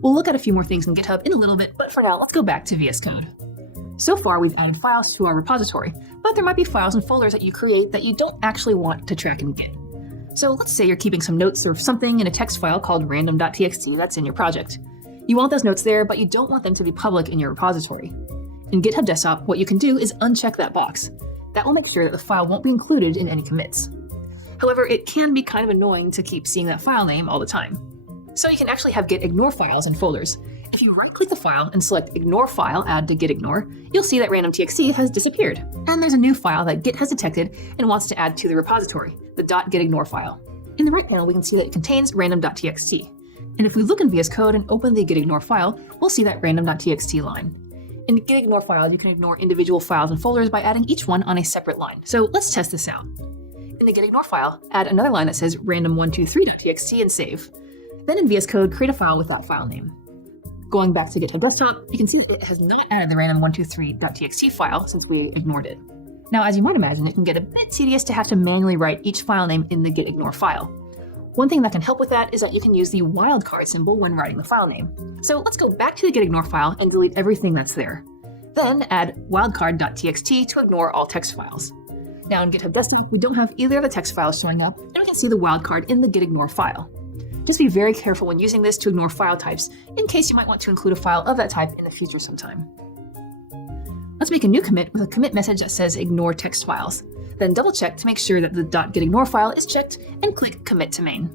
We'll look at a few more things in GitHub in a little bit, but for now, let's go back to VS Code. So far, we've added files to our repository, but there might be files and folders that you create that you don't actually want to track in Git. So let's say you're keeping some notes or something in a text file called random.txt that's in your project. You want those notes there, but you don't want them to be public in your repository. In GitHub Desktop, what you can do is uncheck that box. That will make sure that the file won't be included in any commits. However, it can be kind of annoying to keep seeing that file name all the time. So you can actually have Git ignore files and folders. If you right-click the file and select Ignore File, add to gitignore, you'll see that random.txt has disappeared, and there's a new file that Git has detected and wants to add to the repository, the .gitignore file. In the right panel, we can see that it contains random.txt. And if we look in VS Code and open the gitignore file, we'll see that random.txt line. In gitignore files, you can ignore individual files and folders by adding each one on a separate line. So let's test this out. In the gitignore file, add another line that says random123.txt and save. Then in VS Code, create a file with that file name. Going back to GitHub Desktop, you can see that it has not added the random123.txt file since we ignored it. Now, as you might imagine, it can get a bit tedious to have to manually write each file name in the gitignore file. One thing that can help with that is that you can use the wildcard symbol when writing the file name. So let's go back to the gitignore file and delete everything that's there. Then add wildcard.txt to ignore all text files. Now in GitHub Desktop, we don't have either of the text files showing up, and we can see the wildcard in the gitignore file. Just be very careful when using this to ignore file types, in case you might want to include a file of that type in the future sometime. Let's make a new commit with a commit message that says ignore text files. Then double check to make sure that the .gitignore file is checked and click commit to main.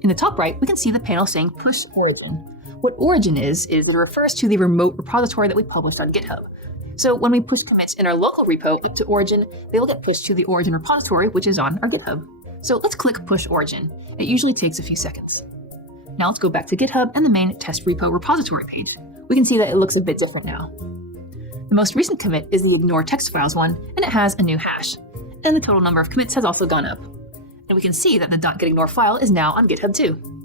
In the top right, we can see the panel saying push origin. What origin is that it refers to the remote repository that we published on GitHub. So when we push commits in our local repo up to origin, they will get pushed to the origin repository, which is on our GitHub. So let's click push origin. It usually takes a few seconds. Now let's go back to GitHub and the main test repo repository page. We can see that it looks a bit different now. The most recent commit is the ignore text files one, and it has a new hash. And the total number of commits has also gone up. And we can see that the .gitignore file is now on GitHub too.